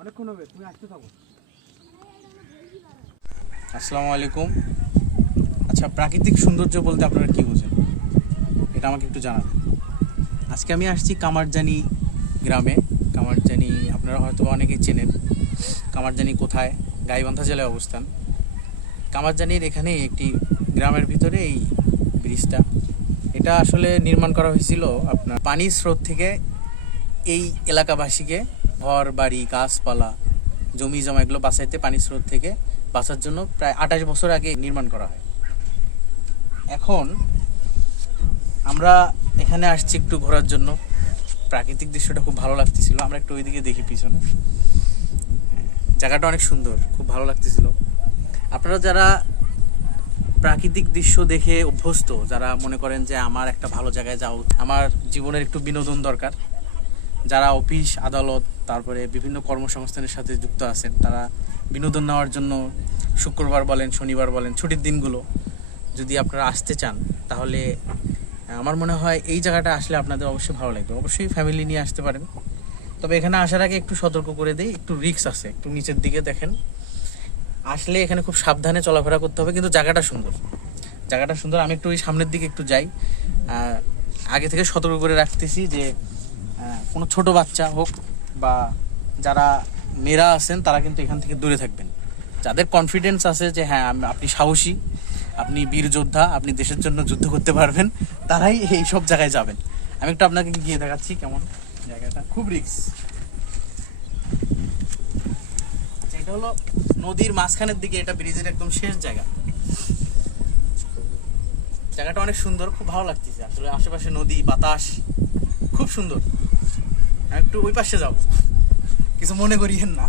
অনেকক্ষণ হবে, তুমি আসতে থাকো। আসসালামু আলাইকুম। আচ্ছা, প্রাকৃতিক সৌন্দর্য বলতে আপনারা কি বোঝেন, এটা আমাকে একটু জানান। আজকে আমি আসছি কামারজানি গ্রামে। কামারজানি আপনারা হয়তো অনেকেই চেনেন। কামারজানি কোথায়? গাইবান্ধা জেলায় অবস্থান। কামারজানির এখানে একটি গ্রামের ভিতরে এই ব্রিজটা, এটা আসলে নির্মাণ করা হয়েছিল আপনার পানির স্রোত থেকে এই এলাকাবাসীকে ঘর বাড়ি গাছপালা জমি জমা এগুলো বাঁচাইতে, পানির স্রোত থেকে বাঁচার জন্য প্রায় 28 বছর আগে নির্মাণ করা হয়। এখন আমরা এখানে আসছি একটু ঘোরার জন্য। প্রাকৃতিক দৃশ্যটা খুব ভালো লাগতেছিল। আমরা একটু ওইদিকে দেখি পিছনে, জায়গাটা অনেক সুন্দর, খুব ভালো লাগতেছিল। আপনারা যারা প্রাকৃতিক দৃশ্য দেখে অভ্যস্ত, যারা মনে করেন যে আমার একটা ভালো জায়গায় যাও, আমার জীবনের একটু বিনোদন দরকার, যারা অফিস আদালত তারপরে বিভিন্ন কর্মসংস্থানের সাথে যুক্ত আছেন, তারা বিনোদন নেওয়ার জন্য শুক্রবার বলেন শনিবার বলেন ছুটির দিনগুলো যদি আপনারা আসতে চান, তাহলে আমার মনে হয় এই জায়গাটা আসলে আপনাদের অবশ্যই ভালো লাগবে। অবশ্যই ফ্যামিলি নিয়ে আসতে পারেন। তবে এখানে আসার আগে একটু সতর্ক করে দিই, একটু রিস্ক আছে। একটু নিচের দিকে দেখেন, আসলে এখানে খুব সাবধানে চলাফেরা করতে হবে, কিন্তু জায়গাটা সুন্দর, জায়গাটা সুন্দর। আমি একটু ওই সামনের দিকে একটু যাই। আগে থেকে সতর্ক করে রাখতেছি যে কোনো ছোট বাচ্চা হোক বা যারা মেয়েরা আছেন, তারা কিন্তু এখান থেকে দূরে থাকবেন। যাদের কনফিডেন্স আছে যে হ্যাঁ আপনি সাহসী, আপনি বীর যোদ্ধা, আপনি দেশের জন্য যুদ্ধ করতে পারবেন, তারাই এই সব জায়গায় যাবেন। আমি একটু আপনাকে গিয়ে দেখাচ্ছি কেমন জায়গাটা। খুব রিস্ক। এটা হলো নদীর মাঝখানের দিকে, এটা ব্রিজের একদম শেষ জায়গা। জায়গাটা অনেক সুন্দর, খুব ভালো লাগতেছে আসলে। আশেপাশে নদী বাতাস খুব সুন্দর। আমি একটু ওই পাশে যাব, কিছু মনে করিয়েন না।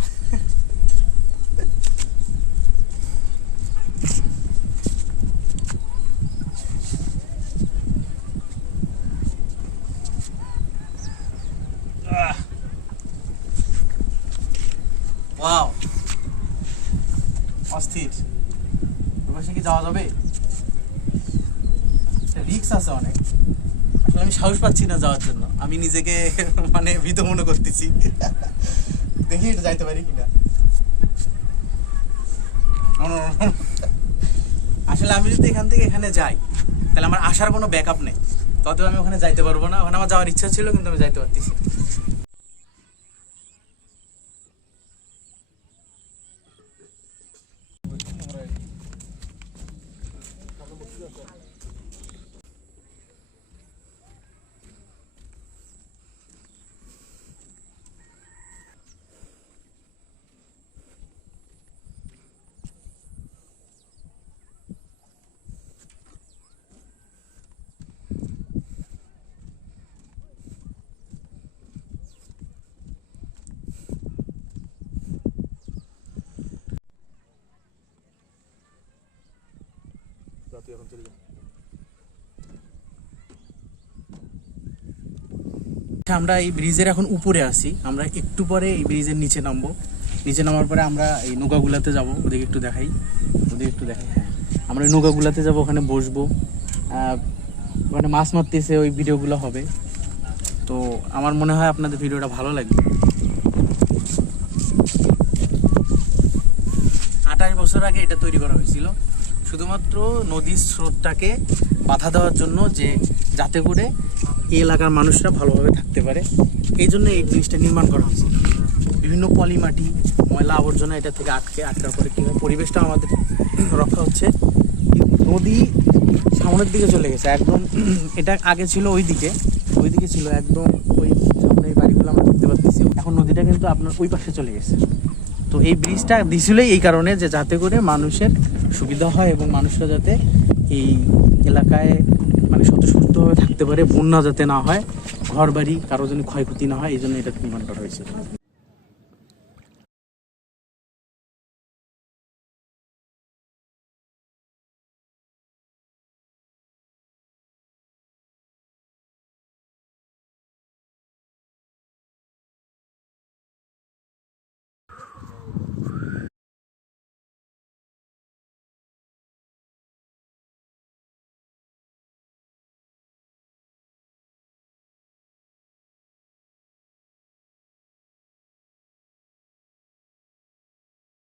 ওয়াও, অস্থির। ওই পাশে কি যাওয়া যাবে? রিক্স আছে অনেক। আসলে আমি সাহস পাচ্ছি না যাওয়ার জন্য, আমি নিজেকে মানে ভীত মনে করতেছি। দেখি এটা যাইতে পারি কিনা। আসলে আমি যদি এখান থেকে এখানে যাই, তাহলে আমার আসার কোনো ব্যাকআপ নেই। তত আমি ওখানে যাইতে পারবো না। ওখানে আমার যাওয়ার ইচ্ছা ছিল, কিন্তু আমি যাইতে পারতেছি। আমরা এই ব্রিজের এখন উপরে আছি। আমরা একটু পরে এই ব্রিজের নিচে নামবো। নিচে নামার পরে আমরা এই নৌকাগুলাতে যাব। ওদিকে একটু দেখাই, ওদিকে একটু দেখাই। হ্যাঁ, আমরা এই নৌকাগুলাতে যাব, ওখানে বসবো। ওখানে মাছ মারতেছে, ওই ভিডিওগুলো হবে। তো আমার মনে হয় আপনাদের ভিডিওটা ভালো লাগবে। 28 বছর আগে এটা তৈরি করা হয়েছিল শুধুমাত্র নদীর স্রোতটাকে বাধা দেওয়ার জন্য, যে যাতে করে এই এলাকার মানুষরা ভালোভাবে থাকতে পারে। এই জন্য এই জিনিসটা নির্মাণ করা হয়েছে। বিভিন্ন পলি মাটি ময়লা আবর্জনা এটা থেকে আটকার পরে কীভাবে পরিবেশটা আমাদের রক্ষা হচ্ছে। নদী সামনের দিকে চলে গেছে একদম। এটা আগে ছিল ওইদিকে ছিল একদম, ওই সামনে এই বাড়িগুলো আমরা দেখতে পাচ্ছি। এখন নদীটা কিন্তু আপনার ওই পাশে চলে গেছে। তো এই ব্রিজটা দিছিলই এই কারণে যে যাতে করে মানুষের সুবিধা হয় এবং মানুষরা যাতে এই এলাকায় মানে স্বতঃস্ফূর্তভাবে থাকতে পারে, বন্যা যাতে না হয়, ঘর বাড়ি কারো যেন ক্ষয়ক্ষতি না হয়, এই জন্য এটা নির্মাণ করা হয়েছে।